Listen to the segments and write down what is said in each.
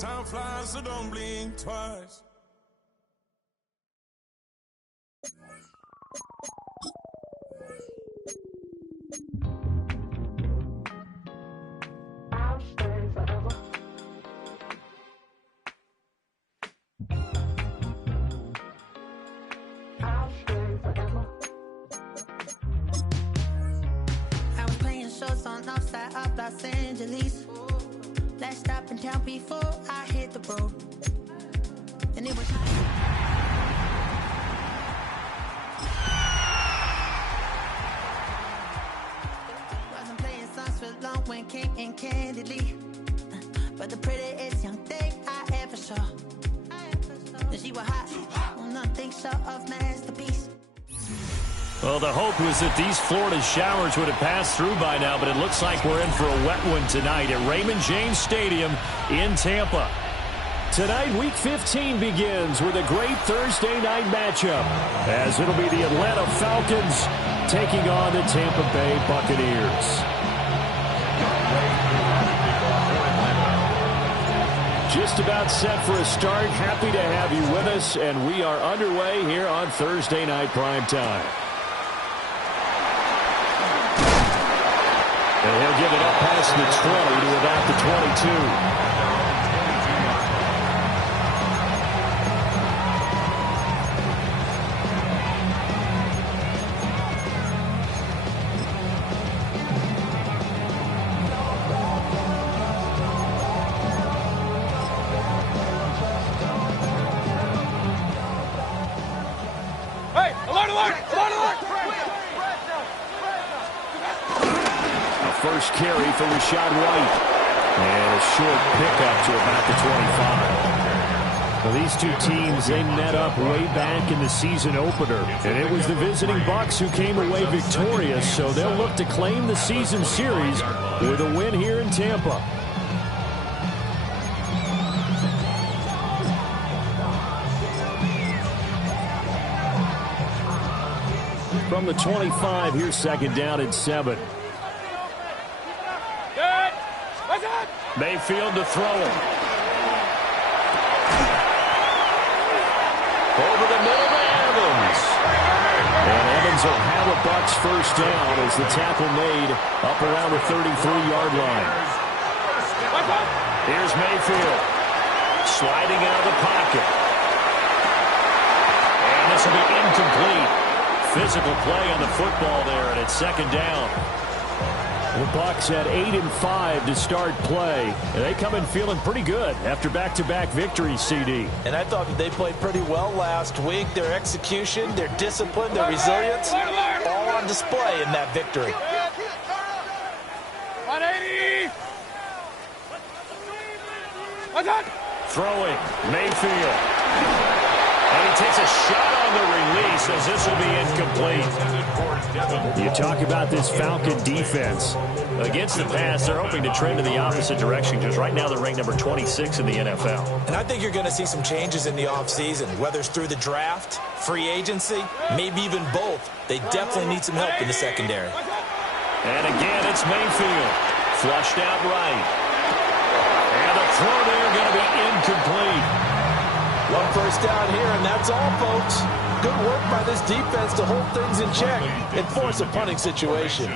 Time flies, so don't blink twice. I'll stay forever. I'll stay forever. I was playing shows on outside of Los Angeles. Last stop in town before I hit the road. And it was wasn't playing songs for long when King and Candidly. But the prettiest young thing I ever saw. And she was hot. Nothing short of masterpiece. Well, the hope was that these Florida showers would have passed through by now, but it looks like we're in for a wet one tonight at Raymond James Stadium in Tampa. Tonight, Week 15 begins with a great Thursday night matchup, as it'll be the Atlanta Falcons taking on the Tampa Bay Buccaneers. Just about set for a start. Happy to have you with us, and we are underway here on Thursday Night Primetime. And he'll give it up past the 20 to about the 22. Hey, alert, alert, alert, alert! First carry for Rashad White. And a short pickup to about the 25. Well, these two teams, they met up way back in the season opener. And it was the visiting Bucs who came away victorious, so they'll look to claim the season series with a win here in Tampa. From the 25, here's second down and 7. Mayfield to throw it. Over the middle to Evans. And Evans will have a Bucs first down as the tackle made up around the 33-yard line. Here's Mayfield. Sliding out of the pocket. And this will be incomplete. Physical play on the football there, and it's second down. The Bucs had 8 and 5 to start play. And they come in feeling pretty good after back-to-back victories, CD. And I thought that they played pretty well last week. Their execution, their discipline, their resilience, all on display in that victory. 180! Throwing, Mayfield. And he takes a shot on the release as this will be incomplete. You talk about this Falcon defense. Against the pass, they're hoping to trend in the opposite direction because right now they're ranked number 26 in the NFL. And I think you're going to see some changes in the offseason, whether it's through the draft, free agency, maybe even both. They definitely need some help in the secondary. And again, it's Mayfield. Flushed out right. And the throw there going to be incomplete. One first down here, and that's all, folks. Good work by this defense to hold things in check and force a punting situation.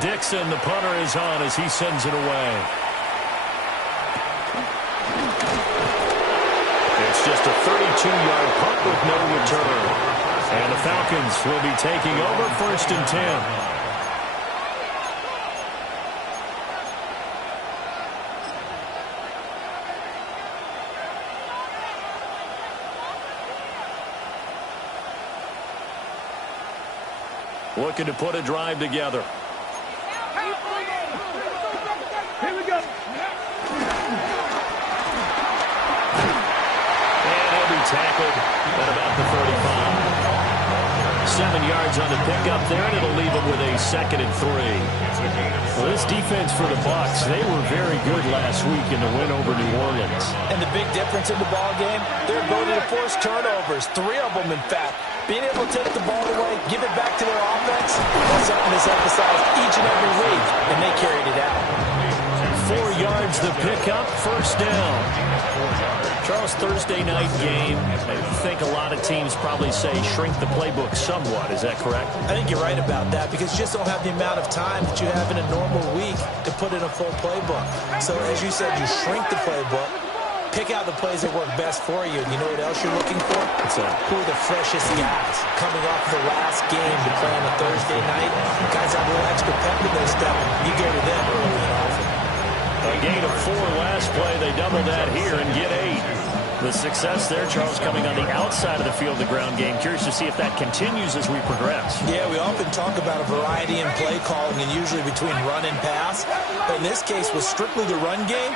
Dixon, the punter, is on as he sends it away. It's just a 32-yard punt with no return. And the Falcons will be taking over first and 10. Looking to put a drive together. Here we go. And he'll be tackled at about the 35. 7 yards on the pickup there, and it'll leave him with a 2nd and 3. Well, this defense for the Bucs, they were very good last week in the win over New Orleans. And the big difference in the ball game, their ability to force turnovers, 3 of them, in fact. Being able to take the ball away, give it back to their offense, that's something that's emphasized each and every week, and they carried it out. 4 yards the pickup, first down. Charles, Thursday night game. I think a lot of teams probably say shrink the playbook somewhat. Is that correct? I think you're right about that because you just don't have the amount of time that you have in a normal week to put in a full playbook. So as you said, you shrink the playbook, pick out the plays that work best for you. You know what else you're looking for? Who are the freshest guys coming off the last game to play on a Thursday night? Guys have a little extra pep in their step. You go to them early and often. A gain of 4 last play. They double that here and get 8. The success there, Charles, coming on the outside of the field, the ground game. Curious to see if that continues as we progress. Yeah, we often talk about a variety in play calling and usually between run and pass. But in this case, with strictly the run game,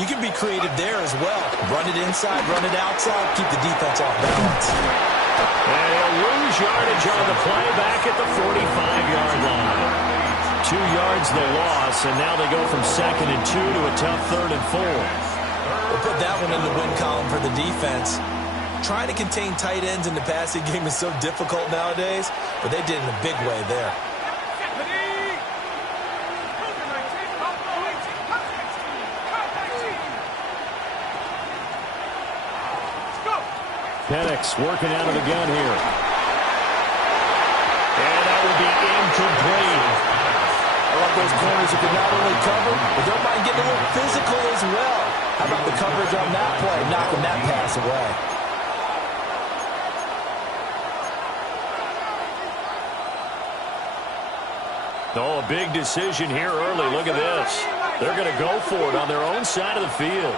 you can be creative there as well. Run it inside, run it outside, keep the defense off balance. And he'll lose yardage on the play back at the 45-yard line. 2 yards the loss, and now they go from 2nd and 2 to a tough 3rd and 4. We'll put that one in the win column for the defense. Trying to contain tight ends in the passing game is so difficult nowadays, but they did it in a big way there. Penix working out of the gun here. And that will be incomplete. I love those corners who can not only cover, but don't mind getting a little physical as well. How about the coverage on that play, knocking that pass away? Oh, a big decision here early. Look at this. They're going to go for it on their own side of the field.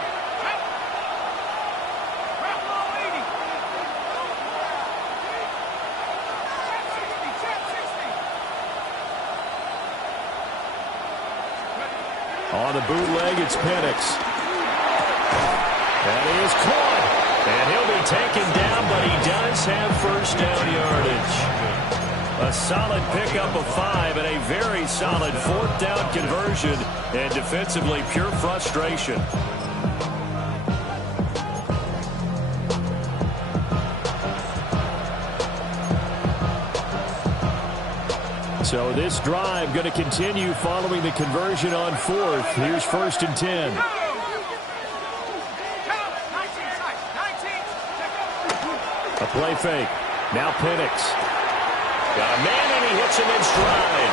On the bootleg, it's Penix. And he is caught. And he'll be taken down, but he does have first down yardage. A solid pickup of 5 and a very solid 4th down conversion. And defensively, pure frustration. So this drive going to continue following the conversion on 4th. Here's 1st and 10. A play fake. Now Penix. Got a man and he hits him in stride.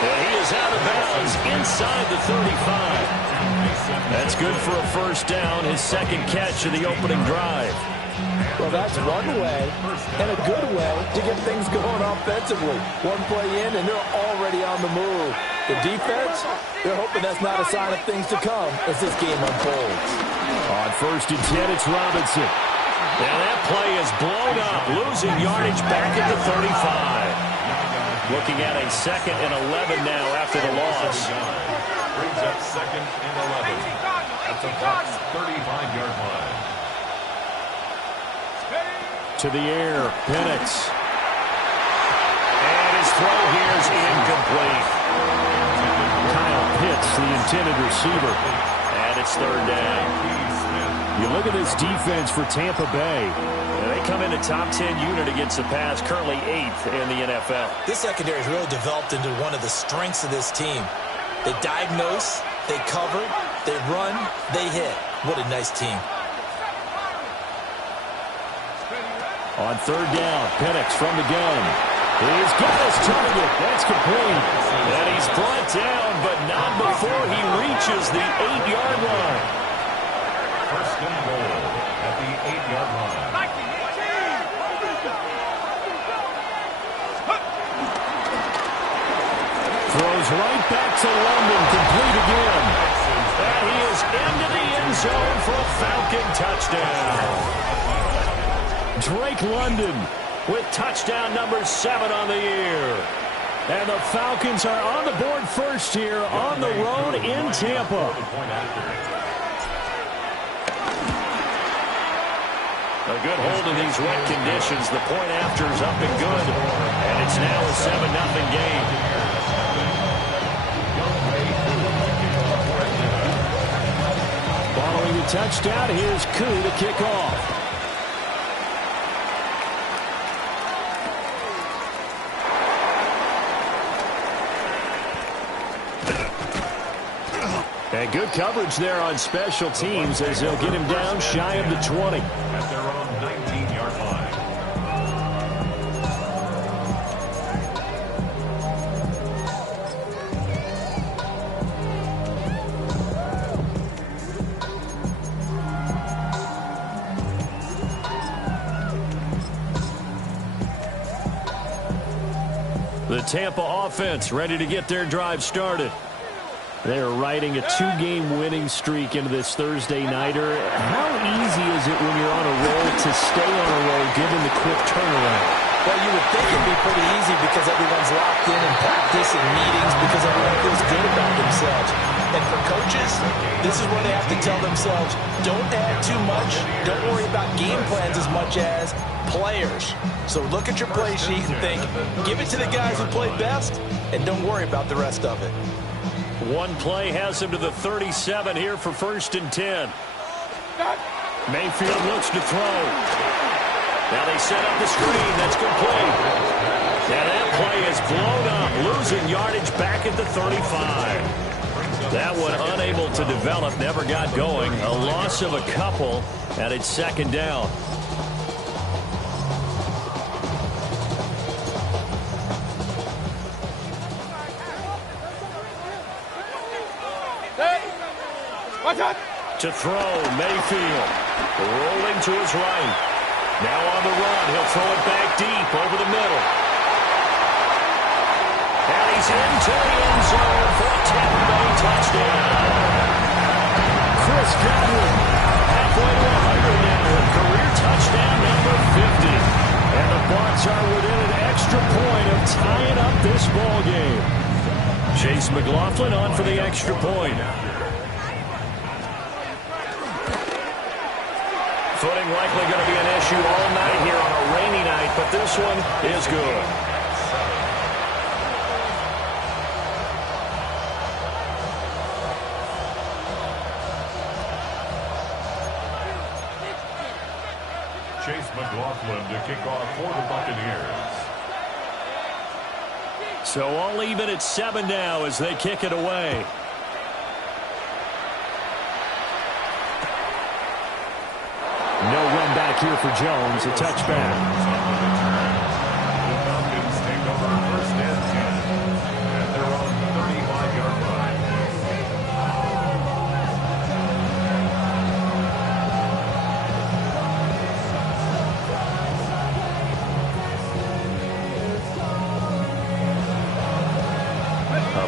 And he is out of bounds inside the 35. That's good for a first down, his 2nd catch of the opening drive. Well, that's one way, and a good way, to get things going offensively. One play in, and they're already on the move. The defense, they're hoping that's not a sign of things to come as this game unfolds. On 1st and 10, it's Robinson. And that play is blown up, losing yardage back at the 35. Looking at a 2nd and 11 now after the loss. Brings up 2nd and 11 at the Bucs 35-yard line. To the air, Penix. And his throw here is incomplete. Kyle Pitts, the intended receiver. And it's 3rd down. You look at this defense for Tampa Bay. They come in a top 10 unit against the pass, currently 8th in the NFL. This secondary has really developed into one of the strengths of this team. They diagnose, they cover, they run, they hit. What a nice team. On 3rd down, Penix from the gun. He's got his target. That's complete. And he's brought down, but not before he reaches the 8-yard line. First and goal at the 8-yard line. Throws right back to London, complete again. And he is into the end zone for a Falcon touchdown. Drake London with touchdown number 7 on the year. And the Falcons are on the board first here on the road in Tampa. A good hold in these wet conditions. The point after is up and good. And it's now a 7-0 game. Following the touchdown, here's Koo to kick off. And good coverage there on special teams as they'll get him down shy of the 20. At their own 19-yard line. The Tampa offense ready to get their drive started. They're riding a 2-game winning streak into this Thursday nighter. How easy is it when you're on a roll to stay on a roll given the quick turnaround? Well, you would think it'd be pretty easy because everyone's locked in practice and meetings because everyone feels good about themselves. And for coaches, this is where they have to tell themselves, don't add too much, don't worry about game plans as much as players. So look at your play sheet and think, give it to the guys who play best, and don't worry about the rest of it. One play has him to the 37 here for 1st and 10. Mayfield looks to throw. Now they set up the screen. That's complete. Now that play is blown up, losing yardage back at the 35. That one unable to develop, never got going. A loss of a couple, and it's 2nd down. To throw, Mayfield. Rolling to his right. Now on the run, he'll throw it back deep over the middle. And he's into the end zone for a Tampa Bay touchdown. Chris Godwin, halfway to 100 now, with career touchdown number 50. And the Bucs are within an extra point of tying up this ball game. Chase McLaughlin on for the extra point. Footing likely going to be an issue all night here on a rainy night, but this one is good. Chase McLaughlin to kick off for the Buccaneers. So all even at 7 now as they kick it away. No run back here for Jones. A touchback. The Falcons take over 1st and 10 at their own 35-yard line.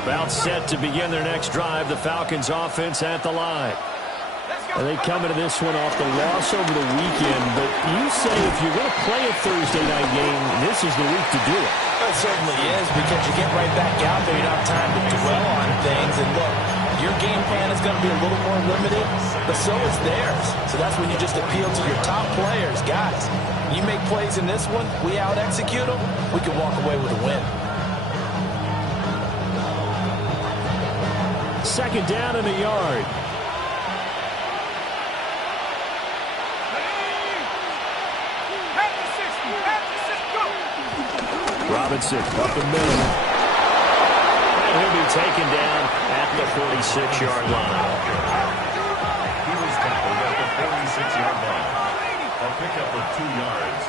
About set to begin their next drive. The Falcons offense at the line. And they come into this one off the loss over the weekend. But you say if you're going to play a Thursday night game, this is the week to do it. It certainly is, because you get right back out there. You don't have time to dwell on things. And look, your game plan is going to be a little more limited, but so is theirs. So that's when you just appeal to your top players. Guys, you make plays in this one, we out-execute them, we can walk away with a win. 2nd down and a yard. Robinson up the middle. And he'll be taken down at the 46-yard line. He was tackled at the 46-yard line. A pickup of 2 yards.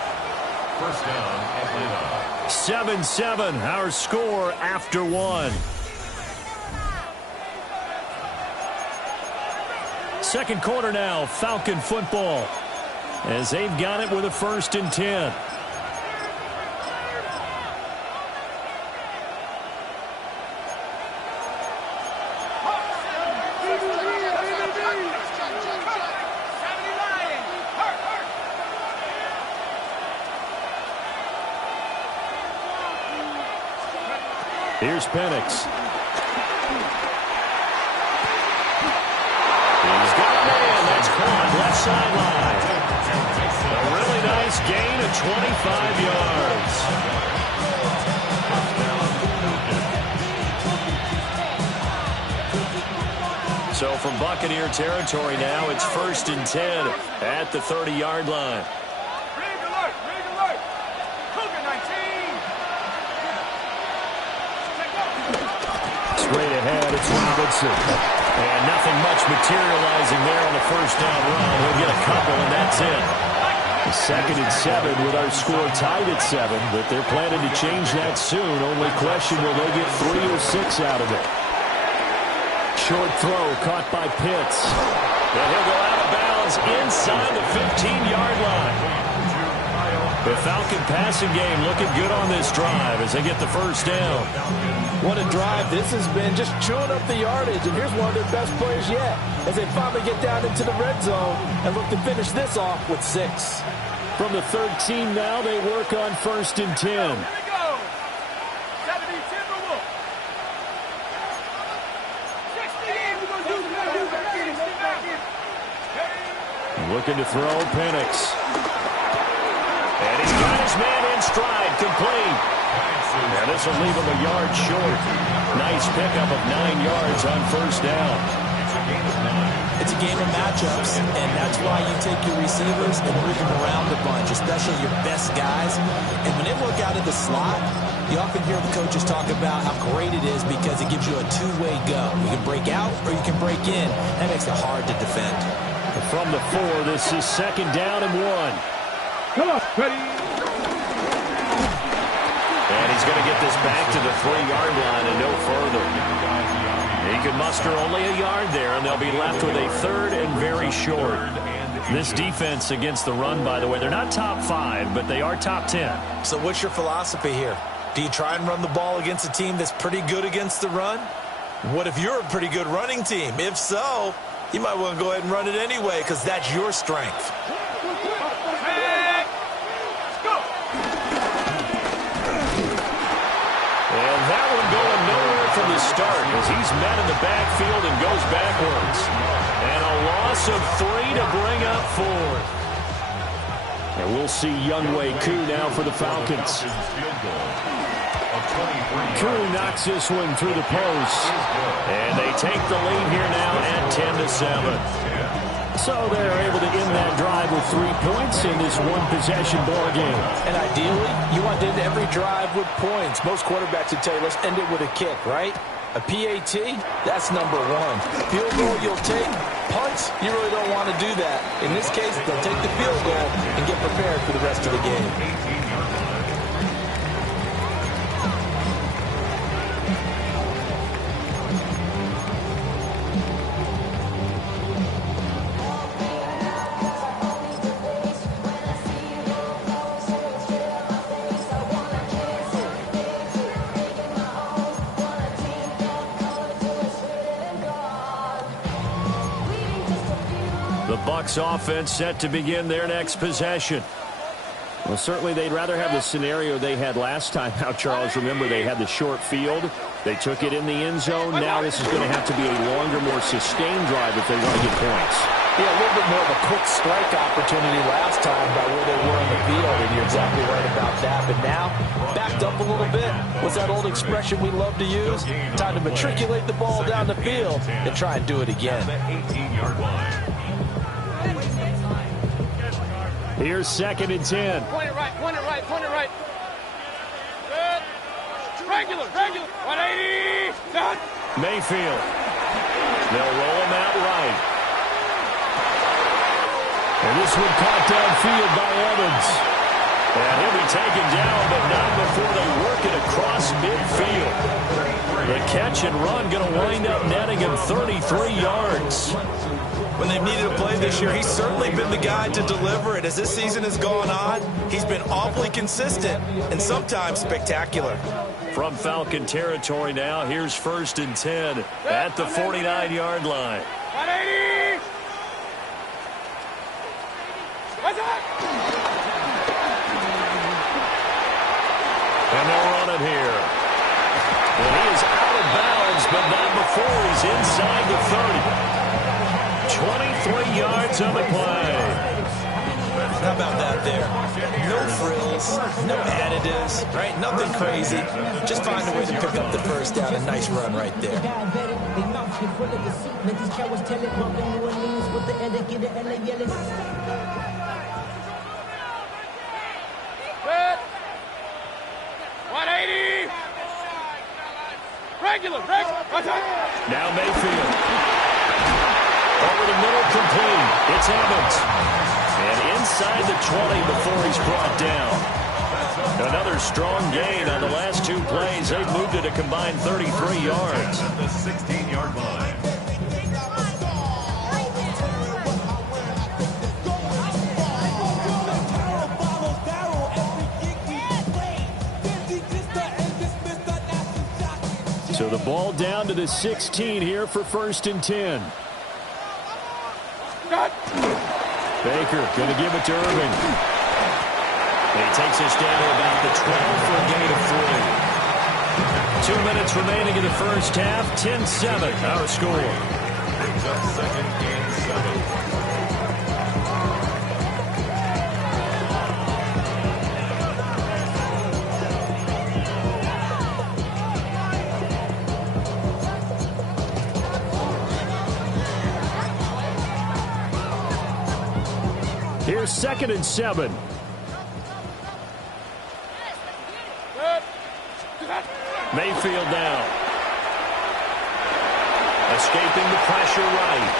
1st down, Atlanta. 7-7, our score after 1. Second quarter now, Falcon football, as they've got it with a 1st and 10. Here's Penix. He's got a man. That's caught left sideline. A really nice gain of 25 yards. So from Buccaneer territory now, it's 1st and 10 at the 30-yard line. straight ahead. It's Robinson. And nothing much materializing there on the first down run. He'll get a couple, and that's it. 2nd and 7 with our score tied at 7, but they're planning to change that soon. Only question, will they get 3 or 6 out of it? Short throw caught by Pitts. And he'll go out of bounds inside the 15-yard line. The Falcon passing game looking good on this drive as they get the first down. What a drive this has been, just chewing up the yardage. And here's one of their best plays yet as they finally get down into the red zone and look to finish this off with 6. From the 13 now, they work on 1st and 10. Looking to throw, Penix. And he's got his man in stride, complete. And this will leave him a yard short. Nice pickup of 9 yards on 1st down. It's a game of matchups, and that's why you take your receivers and move them around a bunch, especially your best guys. And when they work out of the slot, you often hear the coaches talk about how great it is because it gives you a two-way go. You can break out or you can break in. That makes it hard to defend. From the 4, this is 2nd down and 1. Come on, ready. And he's going to get this back to the 3-yard line and no further. He can muster only a yard there, and they'll be left with a 3rd and very short. This defense against the run, by the way, they're not top 5, but they are top 10. So what's your philosophy here? Do you try and run the ball against a team that's pretty good against the run? What if you're a pretty good running team? If so, you might want to go ahead and run it anyway because that's your strength. And that one going nowhere from the start as he's met in the backfield and goes backwards. And a loss of 3 to bring up 4. And we'll see Younghoe Koo now for the Falcons. Koo knocks this one through the post. And they take the lead here now at 10-7. So they're able to end that drive with 3 points in this one-possession ball game. And ideally, you want to end every drive with points. Most quarterbacks would tell you, let's end it with a kick, right? A PAT, that's number 1. Field goal you'll take. Punts, you really don't want to do that. In this case, they'll take the field goal and get prepared for the rest of the game. Bucs offense set to begin their next possession. Well, certainly they'd rather have the scenario they had last time out, Charles. Remember, they had the short field. They took it in the end zone. Now this is going to have to be a longer, more sustained drive if they want to get points. Yeah, a little bit more of a quick strike opportunity last time by where they were on the field, and you're exactly right about that. But now, backed up a little bit. What's that old expression we love to use? Time to matriculate the ball down the field and try and do it again. Here's 2nd and 10. Point it right, point it right, point it right. Good. Regular, regular. 180. Done. Mayfield. They'll roll him out right. And this one caught downfield by Evans. And he'll be taken down, but not before they work it across midfield. The catch and run going to wind up netting him 33 yards. When they've needed a play this year, he's certainly been the guy to deliver it. As this season has gone on, he's been awfully consistent and sometimes spectacular. From Falcon territory now, here's 1st and 10 at the 49-yard line. 180. What's up? And they'll run it here. And he is out of bounds, but not before he's inside the 30. 23 yards on the play. How about that there? No frills, no additives, right? Nothing crazy. Just find a way to pick up the first down. A nice run right there. Good. 180. Regular. Now Mayfield. Over the middle, complete. It's Evans. And inside the 20 before he's brought down. Another strong gain on the last two plays. They've moved it a combined 33 yards. At the 16-yard line. So the ball down to the 16 here for 1st and 10. Baker going to give it to Irving. And he takes us down to about the 12 for a gain of 3. 2 minutes remaining in the first half. 10-7 our score. Brings up 2nd and 7. Here's 2nd and 7. Mayfield now. Escaping the pressure right.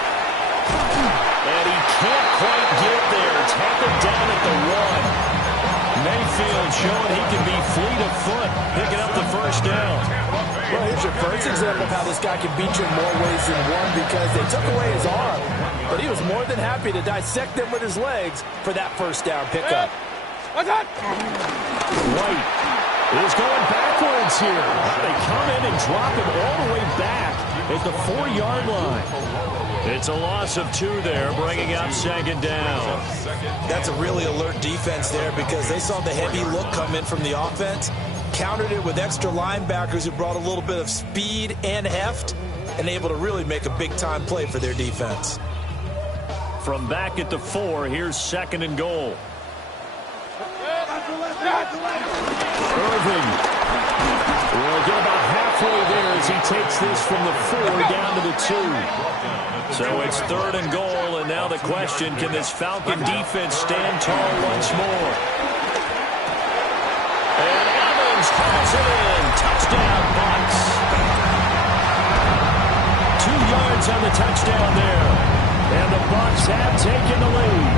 And he can't quite get there. Tackled down at the 1. Mayfield showing he can be fleet of foot, picking up the first down. Well, here's your first example of how this guy can beat you in more ways than one, because they took away his arm, but he was more than happy to dissect them with his legs for that first down pickup. White is going backwards here. They come in and drop him all the way back at the 4-yard line. It's a loss of 2 there, bringing up 2nd down. That's a really alert defense there, because they saw the heavy look come in from the offense, countered it with extra linebackers who brought a little bit of speed and heft, and able to really make a big-time play for their defense. From back at the 4, here's 2nd and goal. Irving will get about halfway there as he takes this from the 4 down to the 2. So it's 3rd and goal, and now the question, can this Falcon defense stand tall once more? And Evans calls it in. Touchdown, Bucs. 2 yards on the touchdown there. And the Bucs have taken the lead.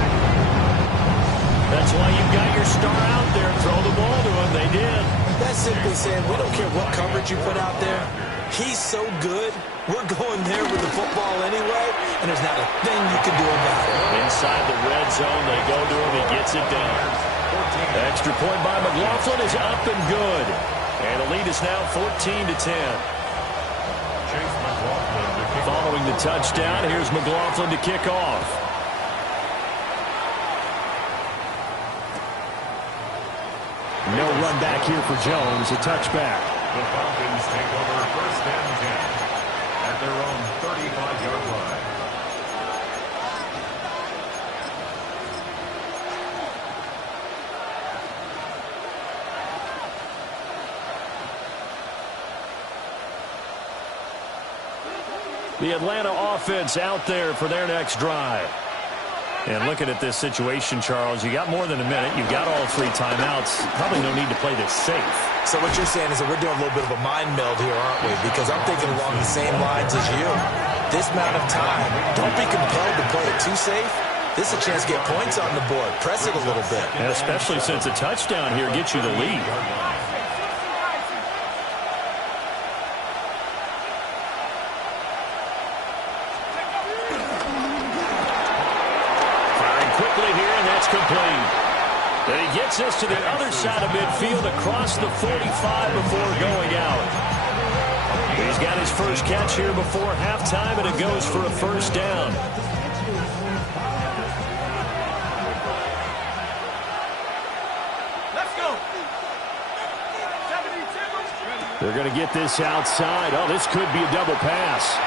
That's why you've got your star out there. Throw the ball to him. They did. That's simply saying we don't care what coverage you put out there. He's so good. We're going there with the football anyway, and there's not a thing you can do about it. Inside the red zone, they go to him. He gets it done. Extra point by McLaughlin is up and good. And the lead is now 14-10. Following the touchdown, here's McLaughlin to kick off. No run back here for Jones. A touchback. The Falcons take over 1st and 10 at their own 35-yard line. The Atlanta offense out there for their next drive. And looking at this situation, Charles, you got more than a minute. You've got all 3 timeouts. Probably no need to play this safe. So what you're saying is that we're doing a little bit of a mind meld here, aren't we? Because I'm thinking along the same lines as you. This amount of time, don't be compelled to play it too safe. This is a chance to get points on the board. Press it a little bit. And especially since a touchdown here gets you the lead. Complete. And he gets us to the other side of midfield across the 45 before going out. He's got his first catch here before halftime, and it goes for a first down. Let's go. They're going to get this outside. Oh, this could be a double pass.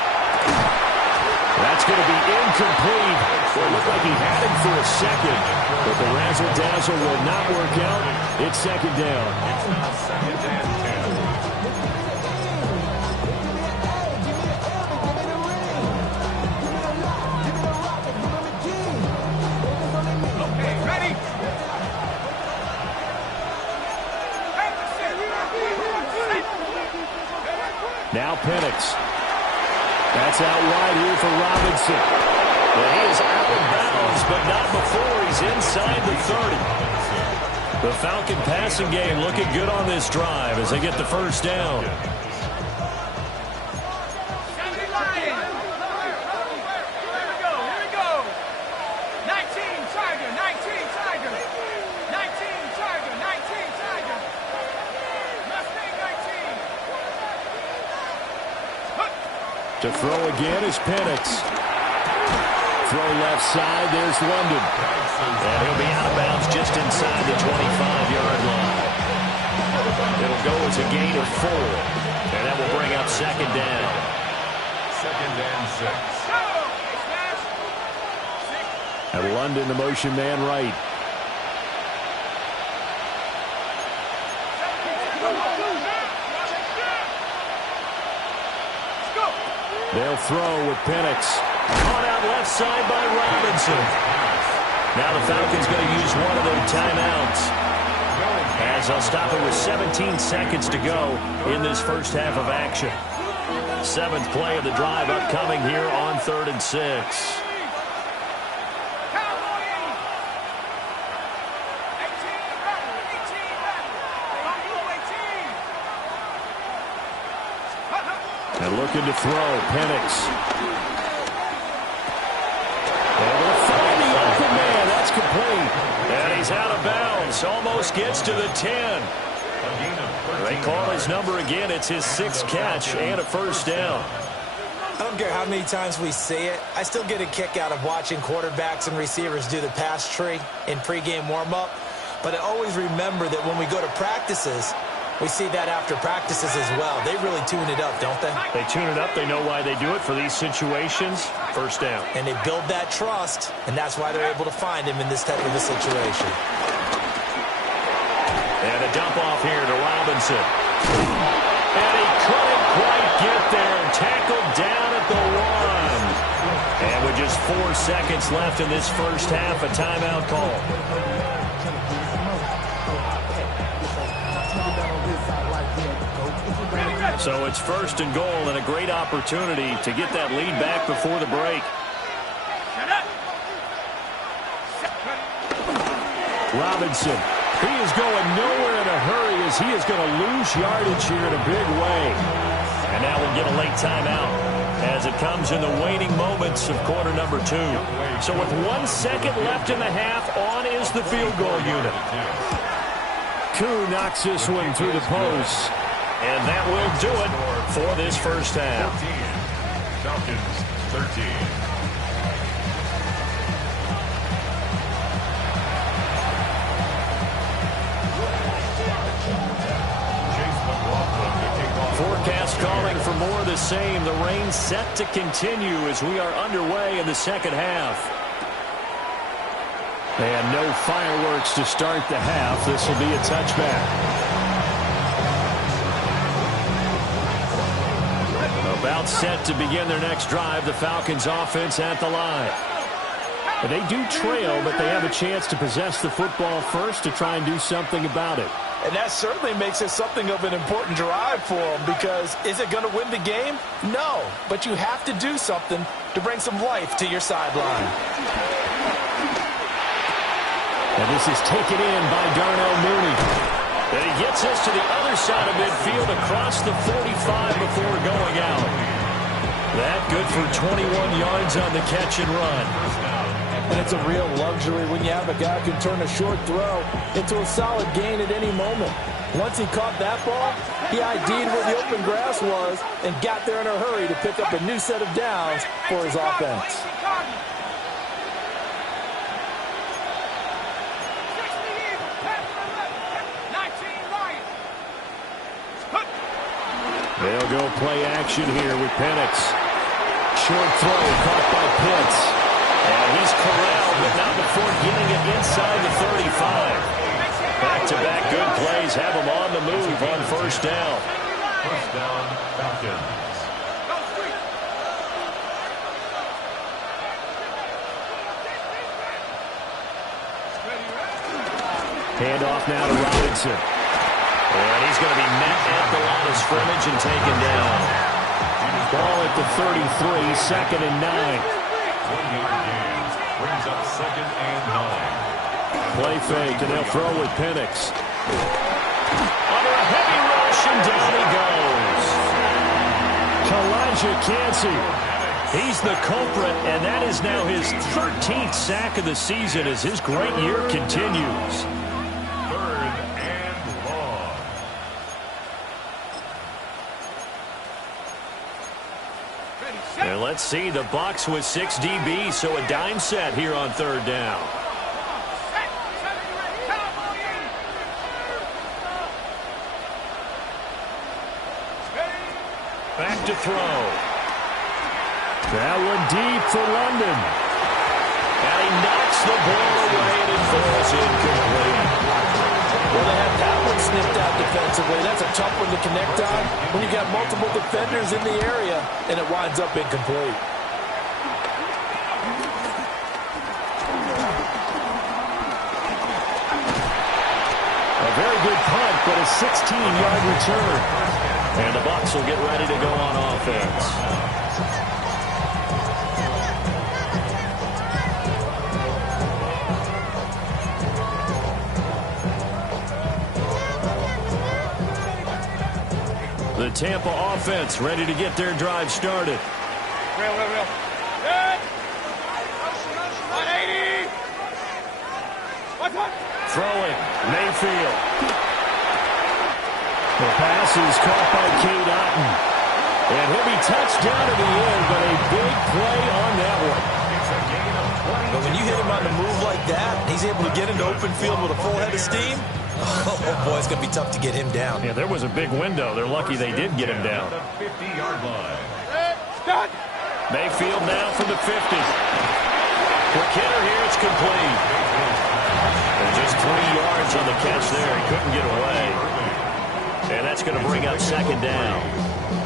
That's going to be incomplete. Well, it looked like he had him for a second, but the razzle-dazzle will not work out. It's 2nd down. Okay, ready? Now Now Penix. That's out wide here for Robinson. And he is out of bounds, but not before he's inside the 30. The Falcon passing game looking good on this drive as they get the first down. To throw again is Penix. Throw left side, there's London. And he'll be out of bounds just inside the 25-yard line. It'll go as a gain of 4. And that will bring up second down. 2nd and 6. And London, the motion man right. They'll throw with Penix. Caught out left side by Robinson. Now the Falcons going to use one of their timeouts, as they'll stop it with 17 seconds to go in this first half of action. 7th play of the drive upcoming here on 3rd and 6. And looking to throw, Penix. Able to find the open man. That's complete. And he's out of bounds. Almost gets to the 10. They call his number again. It's his 6th catch and a first down. I don't care how many times we see it. I still get a kick out of watching quarterbacks and receivers do the pass tree in pregame warm-up. But I always remember that when we go to practices, we see that after practices as well. They really tune it up, don't they? They tune it up. They know why they do it for these situations. First down. And they build that trust, and that's why they're able to find him in this type of a situation. And a dump off here to Robinson. And he couldn't quite get there. Tackled down at the 1. And with just 4 seconds left in this first half, a timeout call. So it's 1st and goal and a great opportunity to get that lead back before the break. Robinson, he is going nowhere in a hurry as he is going to lose yardage here in a big way. And now we'll get a late timeout as it comes in the waning moments of quarter number 2. So with 1 second left in the half, on is the field goal unit. Koo knocks this one through the post. And that will do it for this first half. 14. Falcons 13. Forecast calling for more of the same. The rain set to continue as we are underway in the second half. And no fireworks to start the half. This will be a touchback. About set to begin their next drive, the Falcons offense at the line. They do trail, but they have a chance to possess the football first to try and do something about it. And that certainly makes it something of an important drive for them, because is it going to win the game? No, but you have to do something to bring some life to your sideline. And this is taken in by Darnell Mooney. And he gets us to the other side of midfield across the 45 before going out. That good for 21 yards on the catch and run. And it's a real luxury when you have a guy who can turn a short throw into a solid gain at any moment. Once he caught that ball, he ID'd where the open grass was and got there in a hurry to pick up a new set of downs for his offense. They'll go play action here with Penix. Short throw caught by Pitts. And he's corralled, but not before getting it inside the 35. Back-to-back good plays have him on the move on first down. First down, Falcons. Handoff now to Robinson. And he's going to be met at the line of scrimmage and taken down. Ball at the 33, second and 9. 1-yard gain. Brings up second and 9. Play fake, and they'll throw with Penix. Under a heavy rush, and down he goes. Elijah Cansey. He's the culprit, and that is now his 13th sack of the season as his great year continues. 3rd and long. And let's see, the Bucs with 6 DBs, so a dime set here on 3rd down. Back to throw. That one deep for London. And he knocks the ball away and it falls incomplete. Well, they had that one snipped out defensively. That's a tough one to connect on when you got multiple defenders in the area and it winds up incomplete. A very good punt, but a 16-yard return. And the Bucs will get ready to go on offense. The Tampa offense ready to get their drive started. Real. Good. 180. Throwing, Mayfield. The pass is caught by Cade Otton. And he'll be touched down to the end, but a big play on that one. But when you hit him on the move like that, he's able to get into open field with a full head of steam. Oh, boy, it's going to be tough to get him down. Yeah, there was a big window. They're lucky they did get him down. 50-yard line. Start. Mayfield now from the 50. For Kenner here, it's complete. And just 3 yards on the catch there. He couldn't get away. And that's going to bring up second down.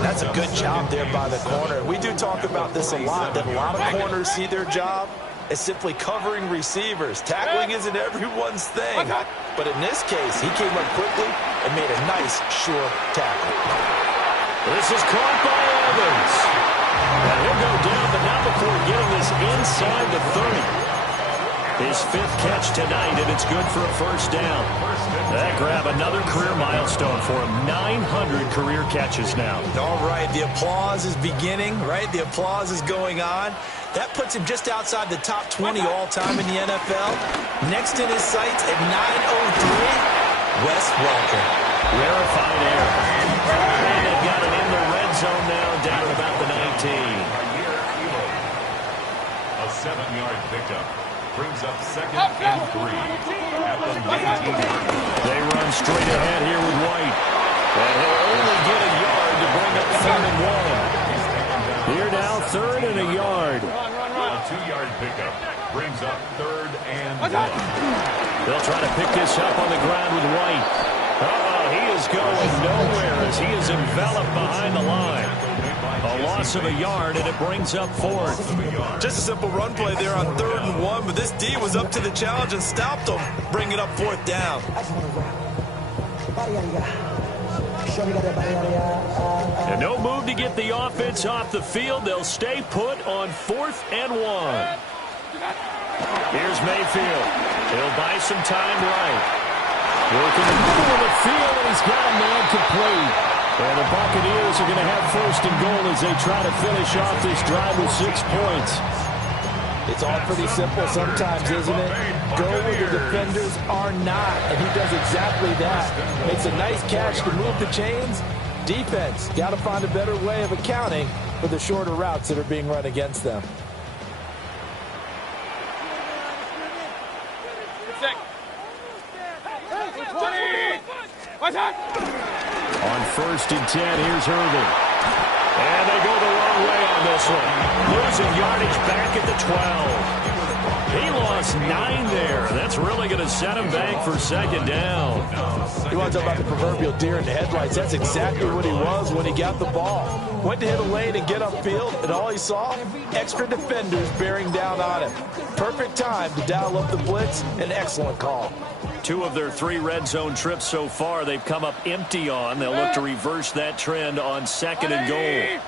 That's a good job there by the corner. We do talk about this a lot, that a lot of corners see their job as simply covering receivers. Tackling isn't everyone's thing. But in this case, he came up quickly and made a nice, sure tackle. This is caught by Evans. And he'll go down, but not before getting this inside the 30. His 5th catch tonight, and it's good for a first down. That grab another career milestone for him. 900 career catches now. All right, the applause is beginning, right? The applause is going on. That puts him just outside the top 20 all-time in the NFL. Next in his sights at 903, Wes Welker. Rarefied air. And they've got it in the red zone now, down at about the 19. A 7-yard pickup. Brings up second and 3 at the 19. They run straight ahead here with White. And he'll only get a yard to bring up 3rd and 1. Here now, 3rd and a yard. A 2-yard pickup. Brings up 3rd and 1. They'll try to pick this up on the ground with White. He is going nowhere as he is enveloped behind the line. A loss of a yard, and it brings up 4th. Just a simple run play there on 3rd and 1, but this D was up to the challenge and stopped him, bringing up 4th down. And no move to get the offense off the field. They'll stay put on 4th and 1. Here's Mayfield. He'll buy some time right. Working the middle of the field, and he's got a man complete. And the Buccaneers are going to have 1st and goal as they try to finish off this drive with 6 points. It's all pretty simple sometimes, isn't it? Go where the defenders are not, and he does exactly that. Makes a nice catch to move the chains. Defense, got to find a better way of accounting for the shorter routes that are being run against them. On 1st and 10, here's Irvin. And they go the wrong way on this one. Losing yardage back at the 12. He lost 9 there. That's really going to set him back for 2nd down. You want to talk about the proverbial deer in the headlights? That's exactly what he was when he got the ball. Went to hit a lane and get upfield, and all he saw, extra defenders bearing down on him. Perfect time to dial up the blitz. An excellent call. 2 of their 3 red zone trips so far, they've come up empty on. They'll look to reverse that trend on 2nd and goal.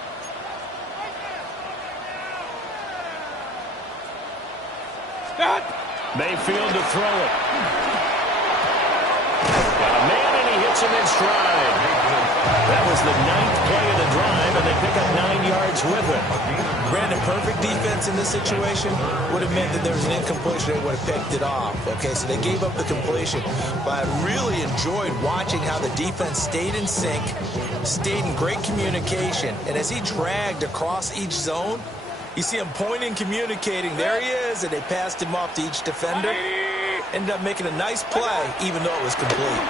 Mayfield to throw it. Got a man, and he hits him in stride. That was the 9th play of the drive, and they pick up 9 yards with it. Brandon, perfect defense in this situation would have meant that there was an incompletion. They would have picked it off. Okay, so they gave up the completion. But I really enjoyed watching how the defense stayed in sync, stayed in great communication. And as he dragged across each zone, you see him pointing, communicating. There he is, and they passed him off to each defender. Ended up making a nice play, even though it was complete.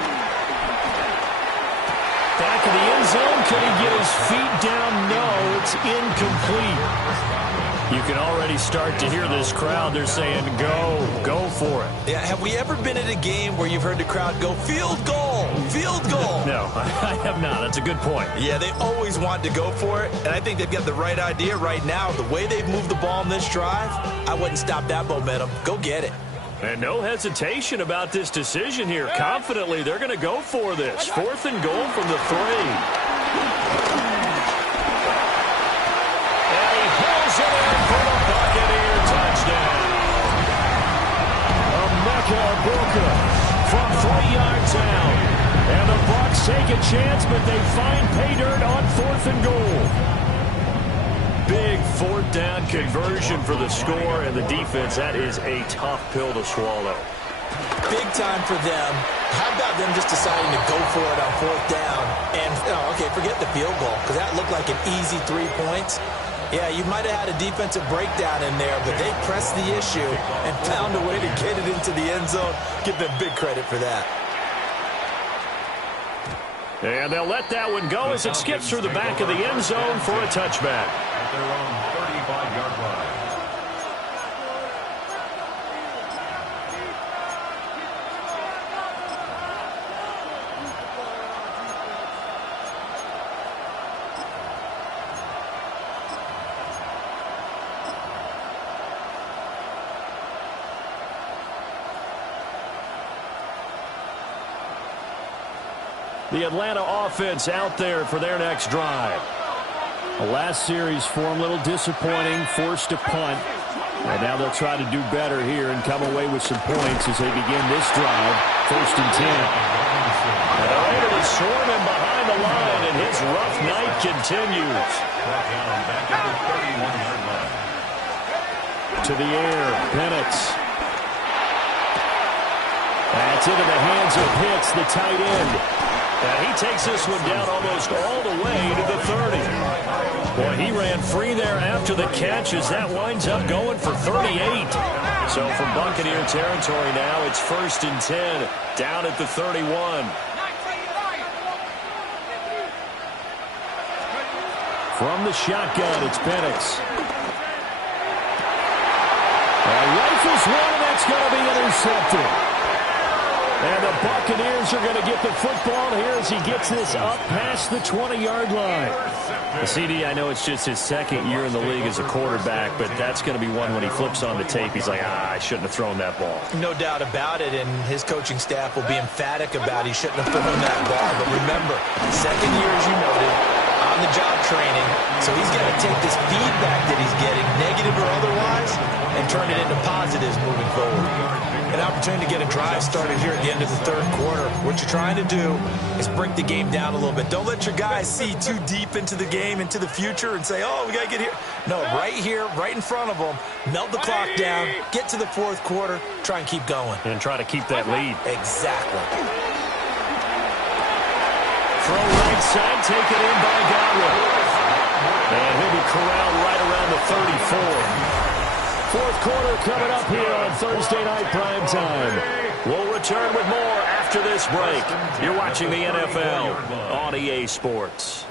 Back in the end zone, could he get his feet down? No, it's incomplete. You can already start to hear this crowd. They're saying, go for it. Yeah, have we ever been at a game where you've heard the crowd go, field goal, field goal? No, I have not. That's a good point. Yeah, they always want to go for it, and I think they've got the right idea right now. The way they've moved the ball in this drive, I wouldn't stop that momentum. Go get it. And no hesitation about this decision here. Confidently, they're going to go for this. 4th and goal from the 3. And he pulls it in for the Buccaneer touchdown. Emeka Egbuka from 3 yards out. And the Bucs take a chance, but they find pay dirt on 4th and goal. Big 4th down conversion for the score, and the defense, that is a tough pill to swallow. Big time for them. How about them just deciding to go for it on 4th down? And, okay, forget the field goal, because that looked like an easy 3 points. Yeah, you might have had a defensive breakdown in there, but they pressed the issue and found a way to get it into the end zone. Give them big credit for that. And they'll let that one go as it skips through the back of the end zone for a touchback. At their own 35-yard line. The Atlanta offense out there for their next drive. The last series for them, a little disappointing, forced a punt. And now they'll try to do better here and come away with some points as they begin this drive. 1st and 10. And they're able to swarm him behind the line, and his rough night continues. To the air, Penix. That's into the hands of Pitts, the tight end. And he takes this one down almost all the way to the 30. Boy, he ran free there after the catch as that winds up going for 38. So from Buccaneer territory now, it's 1st and 10, down at the 31. From the shotgun, it's Penix. And rifles one, and that's going to be intercepted. And the Buccaneers are going to get the football here as he gets this up past the 20-yard line. The CD, I know it's just his 2nd year in the league as a quarterback, but that's going to be one when he flips on the tape. He's like, I shouldn't have thrown that ball. No doubt about it, and his coaching staff will be emphatic about he shouldn't have thrown that ball. But remember, 2nd year, as you noted, on-the-job training, so he's going to take this feedback that he's getting, negative or otherwise, and turn it into positives moving forward. An opportunity to get a drive started here at the end of the 3rd quarter. What you're trying to do is break the game down a little bit. Don't let your guys see too deep into the game, into the future, and say, oh, we got to get here. No, right here, right in front of them, melt the clock down, get to the 4th quarter, try and keep going. And try to keep that lead. Exactly. Throw right side, take it in by Godwin. And he'll be corralled right around the 34. 4th quarter coming up here on Thursday Night Primetime. We'll return with more after this break. You're watching the NFL on EA Sports.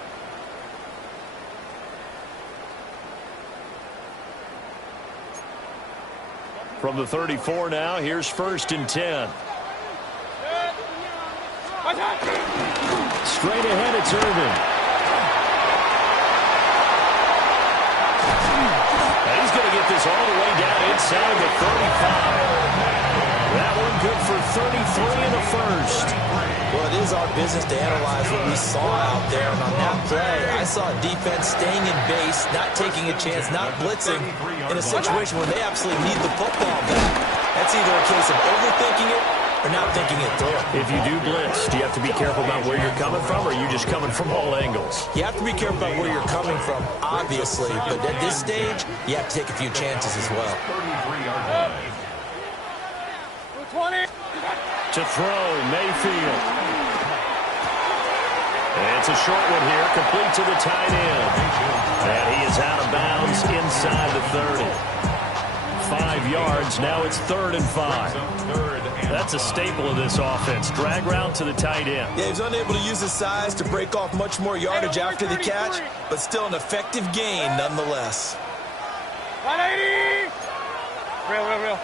From the 34 now, here's 1st and 10. Straight ahead, it's Irvin. And he's going to get this all the way down inside the 35. That one good for 33 in the first. Well, it is our business to analyze what we saw out there. And on that play, I saw a defense staying in base, not taking a chance, not blitzing in a situation where they absolutely need the football back. That's either a case of overthinking it or not thinking it through. If you do blitz, do you have to be careful about where you're coming from, or are you just coming from all angles? You have to be careful about where you're coming from, obviously. But at this stage, you have to take a few chances as well. 20. To throw, Mayfield. And it's a short one here, complete to the tight end. And he is out of bounds inside the 30. 5 yards, now it's 3rd and 5. That's a staple of this offense. Drag route to the tight end. Yeah, he's unable to use his size to break off much more yardage after the catch, but still an effective gain nonetheless. 180. Real.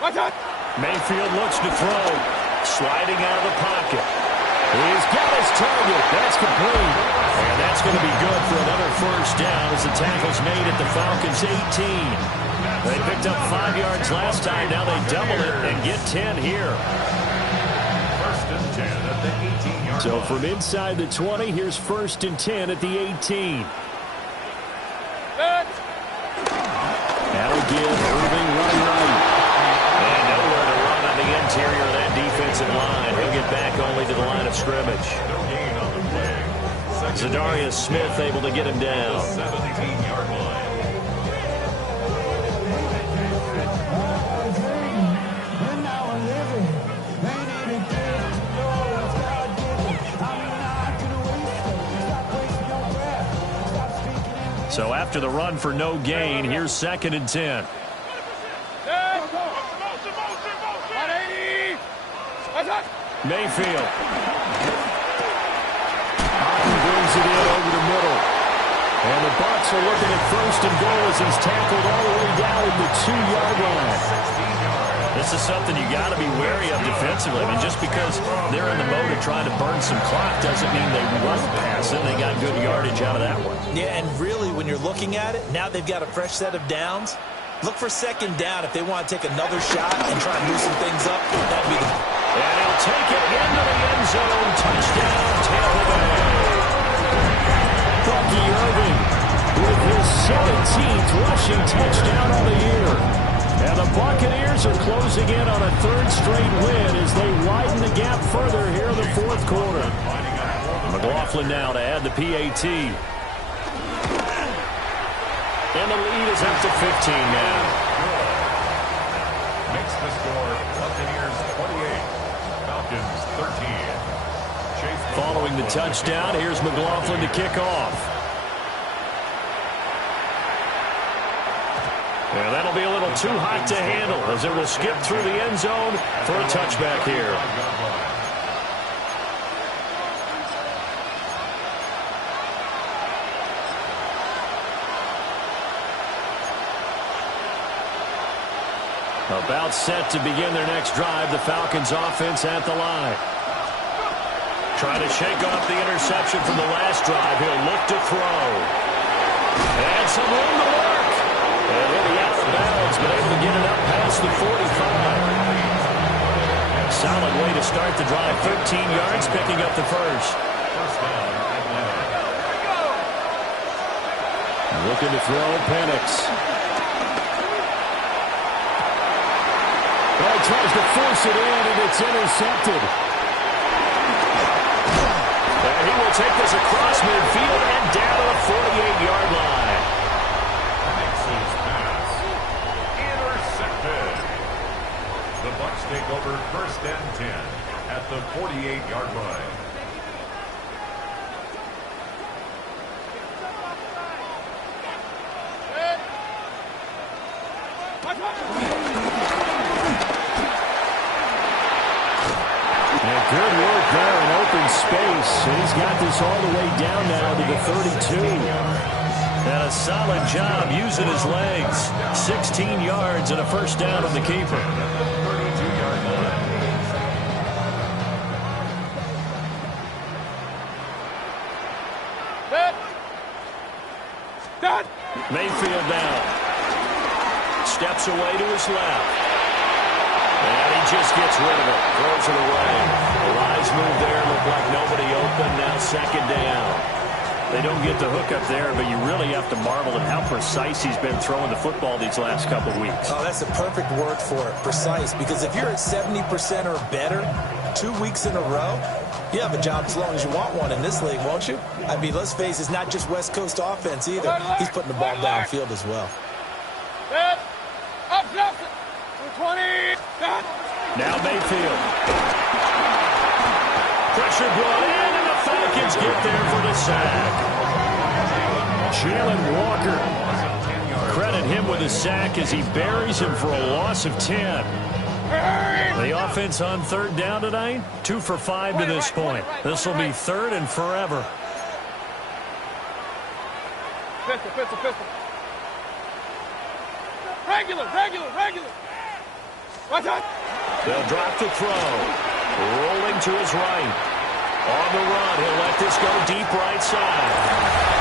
Watch out. Mayfield looks to throw. Sliding out of the pocket. He's got his target. That's complete. And that's going to be good for another first down as the tackle's made at the Falcons' 18. They picked up 5 yards last time. Now they double it and get 10 here. First and 10 at the 18-yard line. So from inside the 20, here's 1st and 10 at the 18. That'll give Irving run right. And nowhere to run on the interior of that defensive line. He'll get back only to the line of scrimmage. No gain on the play. Zadarius Smith able to get him down. 17-yard line. So after the run for no gain, here's 2nd and 10. Mayfield. Martin brings it in over the middle. And the Bucs are looking at 1st and goal as he's tackled all the way down at the 2-yard line. This is something you got to be wary of defensively. I mean, just because they're in the mode of trying to burn some clock doesn't mean they run past it. They got good yardage out of that one. Yeah, and really, when you're looking at it, now they've got a fresh set of downs. Look for 2nd down if they want to take another shot and try and loosen things up. That'd be the... And he'll take it into the end zone. Touchdown, Tampa Bay. Bucky Irving with his 17th rushing touchdown on the year. And the Buccaneers are closing in on a 3rd straight win as they widen the gap further here in the 4th quarter. McLaughlin now to add the PAT. And the lead is up to 15 now. Makes the score Buccaneers 28, Falcons 13. Following the touchdown, here's McLaughlin to kick off. And that'll be a little too hot to handle as it will skip through the end zone for a touchback here. About set to begin their next drive, the Falcons offense at the line. Trying to shake off the interception from the last drive. He'll look to throw. And some room to work. And he'll be out of bounds, but able to get it up past the 45. Solid way to start the drive. 13 yards, picking up the first. Looking to throw, Penix. Well, he tries to force it in, and it's intercepted. And he will take this across midfield and down to the 48-yard line. Penix's pass intercepted. The Bucs take over 1st and 10 at the 48-yard line. Good work there in open space. And he's got this all the way down now to the 32. And a solid job using his legs. 16 yards and a first down on the keeper. 32-yard line. Mayfield down. Steps away to his left. And he just gets rid of it. Throws it away. The rise move there. Looked like nobody open. Now second down. They don't get the hook up there, but you really have to marvel at how precise he's been throwing the football these last couple weeks. Oh, that's a perfect word for it, precise, because if you're at 70% or better 2 weeks in a row, you have a job as long as you want one in this league, won't you? I mean, let's face it, it's not just West Coast offense either. He's putting the ball downfield as well. Up, 20. Now Mayfield. Pressure brought in, and the Falcons get there for the sack. Jalen Walker. Credit him with a sack as he buries him for a loss of 10. The offense on third down tonight, 2 for 5 to this point. This will be third and forever. Pistol. Regular. Watch out. They'll drop the throw. Rolling to his right. On the run, he'll let this go deep right side.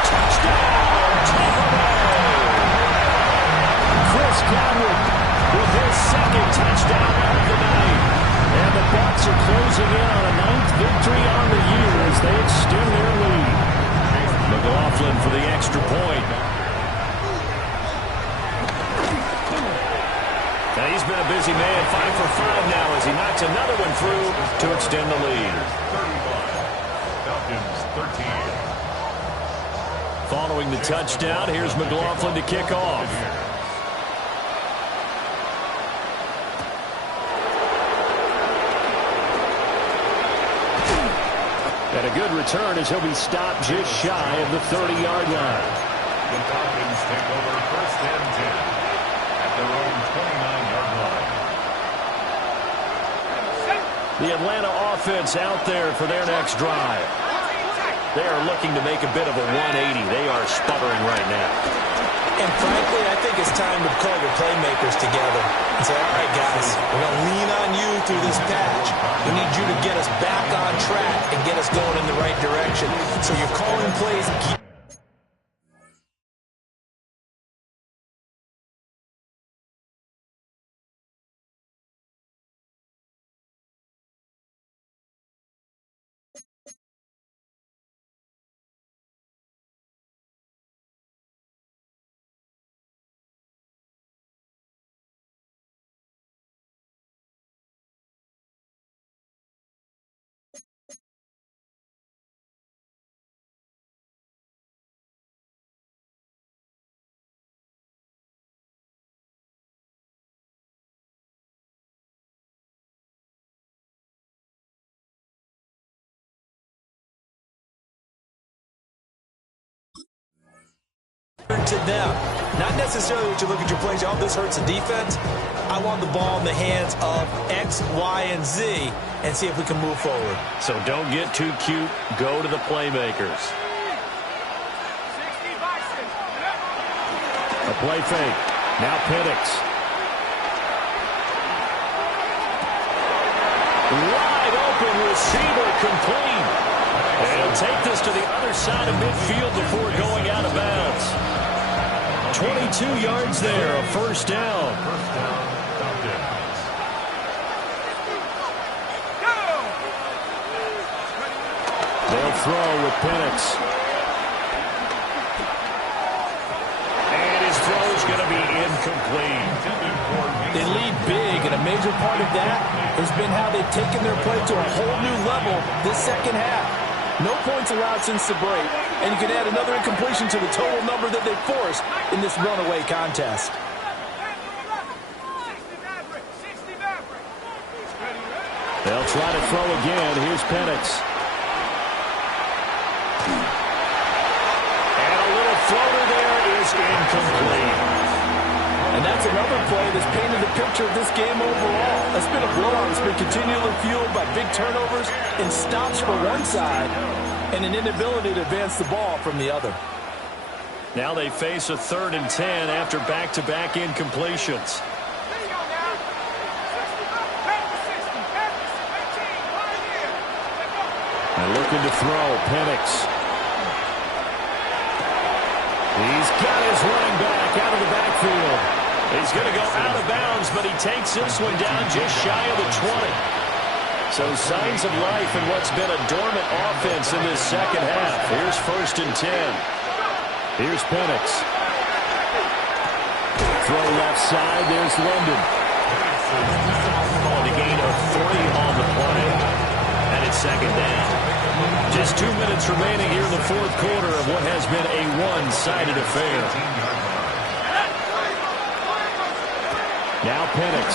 Touchdown, Tampa Bay! Chris Godwin with his second touchdown of the night. And the Bucs are closing in on a 9th victory on the year as they extend their lead. McLaughlin for the extra point. Now he's been a busy man, 5 for 5 now as he knocks another one through to extend the lead. 35, Falcons 13. Following the touchdown, here's McLaughlin to kick off. And a good return as he'll be stopped just shy of the 30-yard line. The Falcons take over first and 10 at their own 29-yard line. The Atlanta offense out there for their next drive. They are looking to make a bit of a 180. They are sputtering right now. And frankly, I think it's time to call your playmakers together and say, all right, guys, we're going to lean on you through this patch. We need you to get us back on track and get us going in the right direction. So you're calling plays. To them. Not necessarily that you look at your plays, oh, this hurts the defense. I want the ball in the hands of X, Y, and Z and see if we can move forward. So don't get too cute. Go to the playmakers. A play fake. Now Penix. Wide open receiver complete. And he'll take this to the other side of midfield before going out of bounds. 22 yards there, a first down. First down, Falcons. They'll throw with Penix. And his throw is going to be incomplete. They lead big, and a major part of that has been how they've taken their play to a whole new level this second half. No points allowed since the break, and you can add another incompletion to the total number that they forced in this runaway contest. They'll try to throw again. Here's Penix. And a little floater there is incomplete. And that's another play that's painted the picture of this game overall. It's been a blowout. It's been continually fueled by big turnovers and stops for one side and an inability to advance the ball from the other. Now they face a 3rd and 10 after back-to-back incompletions. And looking to throw, Penix. He's got his running back out of the backfield. He's going to go out of bounds, but he takes this one down just shy of the 20. So signs of life in what's been a dormant offense in this second half. Here's 1st and 10. Here's Penix. Throw left side. There's London. The gain of 3 on the play. And it's 2nd down. Just 2 minutes remaining here in the 4th quarter of what has been a one-sided affair. Now Penix.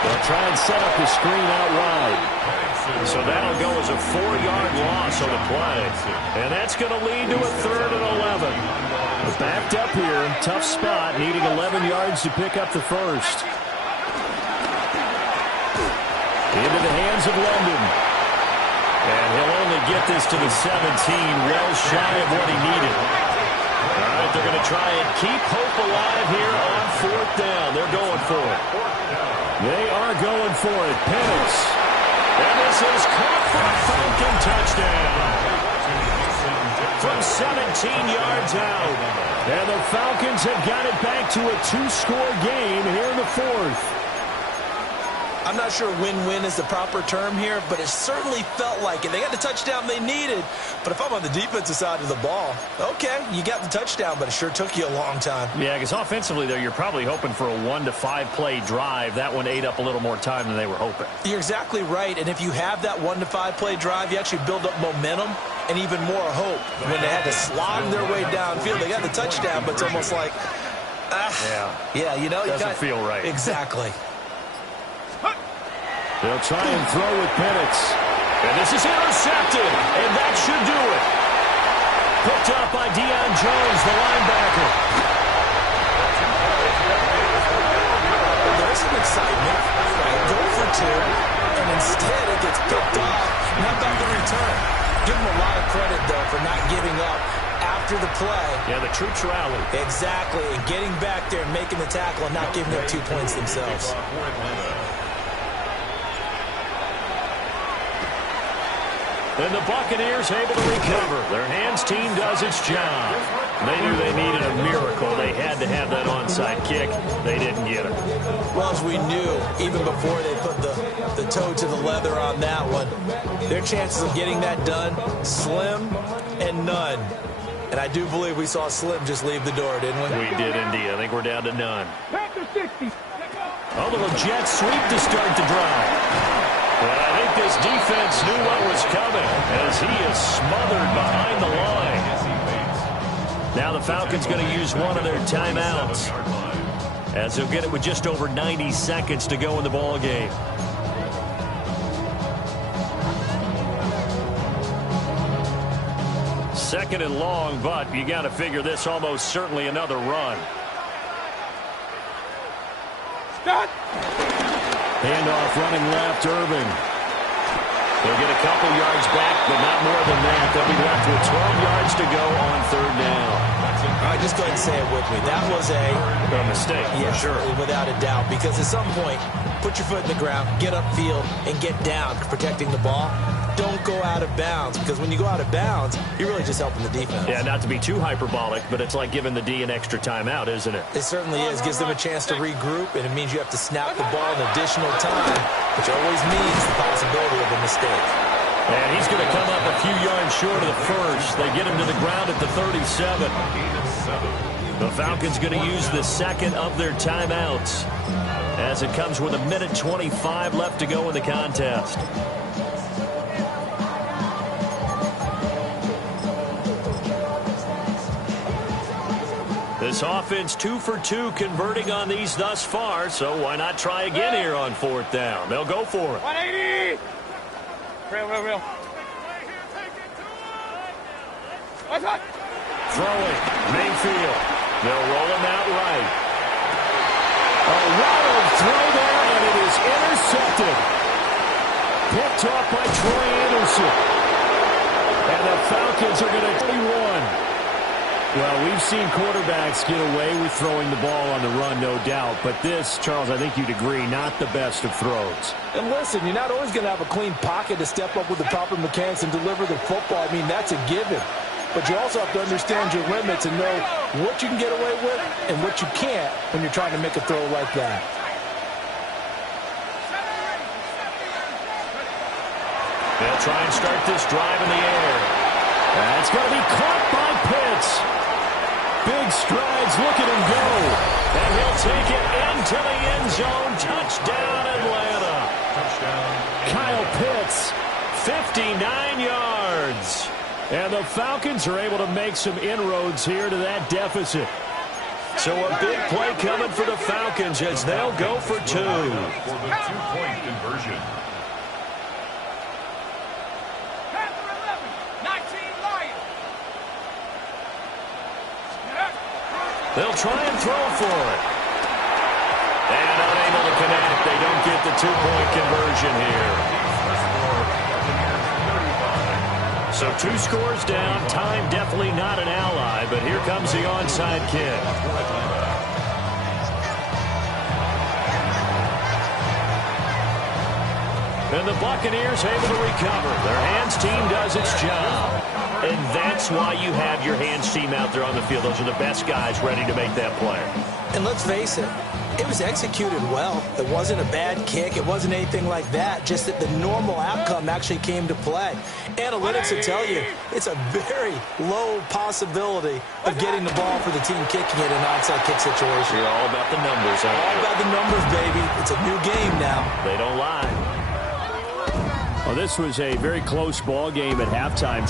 They'll try and set up the screen out wide. So that'll go as a 4-yard loss on the play. And that's going to lead to a 3rd and 11. Backed up here. Tough spot. Needing 11 yards to pick up the first. Into the hands of London. And he'll only get this to the 17, well shy of what he needed. All right, they're going to try and keep hope alive here on 4th down. They're going for it. They are going for it. Penix. And this is caught for a Falcon touchdown. From 17 yards out. And the Falcons have got it back to a 2-score game here in the 4th. I'm not sure win-win is the proper term here, but it certainly felt like it. They got the touchdown they needed, but if I'm on the defensive side of the ball, okay, you got the touchdown, but it sure took you a long time. Yeah, because offensively, though, you're probably hoping for a 1 to 5 play drive. That one ate up a little more time than they were hoping. You're exactly right, and if you have that 1 to 5 play drive, you actually build up momentum and even more hope. When they had to slog their way downfield, they got the touchdown, but it's almost like, yeah, you know, doesn't feel right. Exactly. They'll try and throw with Penix. And this is intercepted, and that should do it. Picked up by Deion Jones, the linebacker. There's some excitement. Right? Go for 2, and instead it gets picked off. How about the return? Give them a lot of credit, though, for not giving up after the play. Yeah, the troops rallied. Exactly, and getting back there and making the tackle and not giving up 2 points themselves. And the Buccaneers able to recover. Their hands team does its job. They knew they needed a miracle. They had to have that onside kick. They didn't get it. Well, as we knew, even before they put the toe to the leather on that one, their chances of getting that done, slim and none. And I do believe we saw Slim just leave the door, didn't we? We did indeed. I think we're down to none. A little jet sweep to start the drive. Well, I think this defense knew what was coming as he is smothered behind the line. Now the Falcons going to use one of their timeouts as they'll get it with just over 90 seconds to go in the ball game. Second and long, but you got to figure this almost certainly another run. Stop. Handoff running left, Irving. They'll get a couple yards back, but not more than that. They'll be left with 12 yards to go on 3rd down. All right, just go ahead and say it with me. That was a mistake, yeah, for sure. Without a doubt, because at some point, put your foot in the ground, get upfield, and get down, protecting the ball. Don't go out of bounds, because when you go out of bounds, you're really just helping the defense. Yeah, not to be too hyperbolic, but it's like giving the D an extra timeout, isn't it? It certainly is. Gives them a chance to regroup, and it means you have to snap the ball in additional time, which always means the possibility of a mistake. And he's going to come up a few yards short of the first. They get him to the ground at the 37. The Falcons going to use the second of their timeouts as it comes with 1:25 left to go in the contest. This offense 2 for 2 converting on these thus far, so why not try again here on 4th down? They'll go for it. 180. Real. Throwing. Mayfield. They'll roll him out right. A wild throw there, and it is intercepted. Picked off by Troy Anderson. And the Falcons are going to 21. Well, we've seen quarterbacks get away with throwing the ball on the run, no doubt. But this, Charles, I think you'd agree, not the best of throws. And listen, you're not always going to have a clean pocket to step up with the proper mechanics and deliver the football. I mean, that's a given. but you also have to understand your limits and know what you can get away with and what you can't when you're trying to make a throw like that. They'll try and start this drive in the air. That's going to be caught by Pitts. Big strides, look at him go. And he'll take it into the end zone. Touchdown, Atlanta. Touchdown. Kyle Pitts, 59 yards. And the Falcons are able to make some inroads here to that deficit. So a big play coming for the Falcons as they'll go for 2. For the 2-point conversion. They'll try and throw for it. And unable to connect. They don't get the 2-point conversion here. So 2 scores down. Time definitely not an ally, but here comes the onside kick. And the Buccaneers able to recover. Their hands team does its job. And that's why you have your hands team out there on the field. Those are the best guys ready to make that play. And let's face it, it was executed well. It wasn't a bad kick. It wasn't anything like that. Just that the normal outcome actually came to play. Analytics will tell you it's a very low possibility of getting the ball for the team kicking it in an onside kick situation. You're all about the numbers, aren't you? All about the numbers, baby. It's a new game now. They don't lie. Well, this was a very close ball game at halftime.